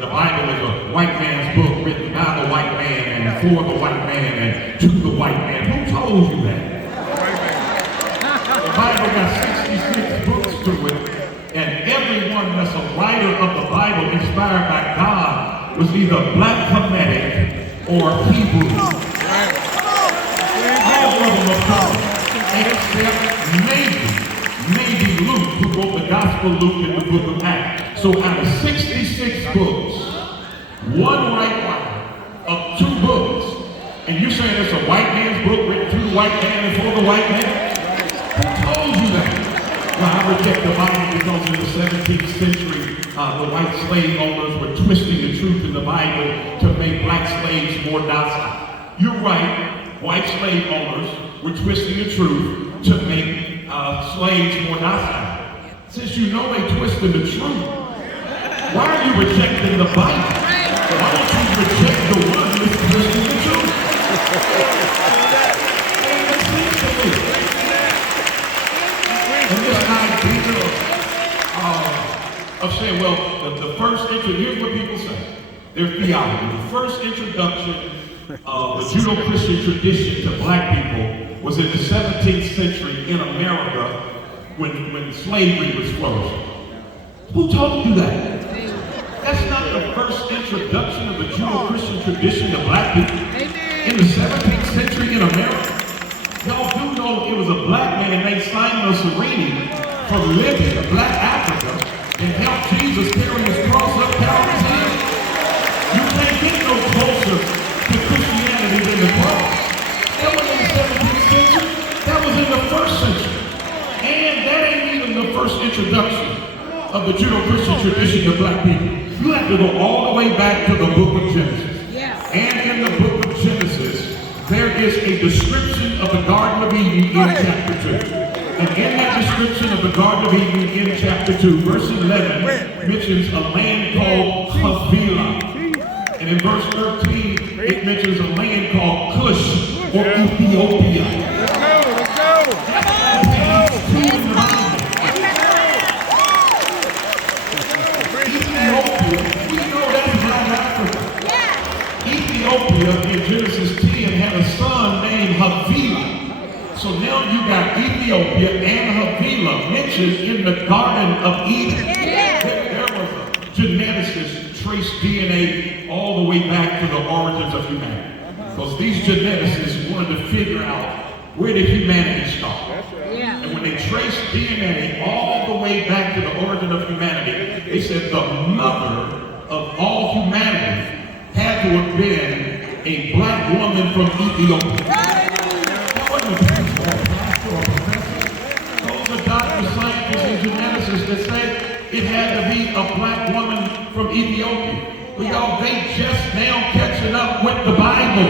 the Bible is a white man's book written by the white man and for the white man and to the white man. Who told you that? The Bible got 66 books to it, and everyone that's a writer of the Bible inspired by God was either Black Kemetic or Hebrew. All of them are common, except maybe Luke, who wrote the Gospel Luke in the book of Acts. So out of 66 books, one white writer of 2 books, and you're saying it's a white man's book written to the white man and for the white man? Who told you that? Well, I reject the Bible because in the 17th century, the white slave owners were twisting the truth in the Bible to make black slaves more docile. You're right, white slave owners were twisting the truth to make slaves more docile. Since you know they twisted the truth, why are you rejecting the Bible? Why don't you reject the one who's twisting the truth? And this idea of saying, well, the first here's what people say. Their theology. The first introduction of the Judeo-Christian tradition to black people was in the 17th century in America when slavery was flourishing. Who told you that? That's not the first introduction of the Judeo-Christian tradition to black people in the 17th century in America. Y'all do know it was a black man named Simon Serini from Libya, Black Africa, and helped Jesus carry his cross up Calvary's hill. You can't get no closer to Christianity than the cross. That was in the 17th century. That was in the 1st century. And that ain't even the first introduction of the Judeo-Christian tradition to black people. You have to go all the way back to the book of Genesis. Yes. And in the book of Genesis, there is a description of the Garden of Eden in chapter 2. And in that description of the Garden of Eden in chapter 2, verse 11 mentions a land called Havilah. And in verse 13, it mentions a land called Cush or Ethiopia. Let's go. Ethiopia, we know that's Black Africa. Ethiopia in Genesis 10 had a son named Havilah. So now you got Ethiopia and Havilah mentioned in the Garden of Eden. There was a geneticist traced DNA all the way back to the origins of humanity. Because these geneticists wanted to figure out where did humanity start. And when they traced DNA all the way back to the origin of humanity, they said the mother of all humanity had to have been a black woman from Ethiopia. That wasn't a pastor or a professor. Those are doctors, scientists, and geneticists that said it had to be a black woman from Ethiopia. But y'all, they just now catching up with the Bible.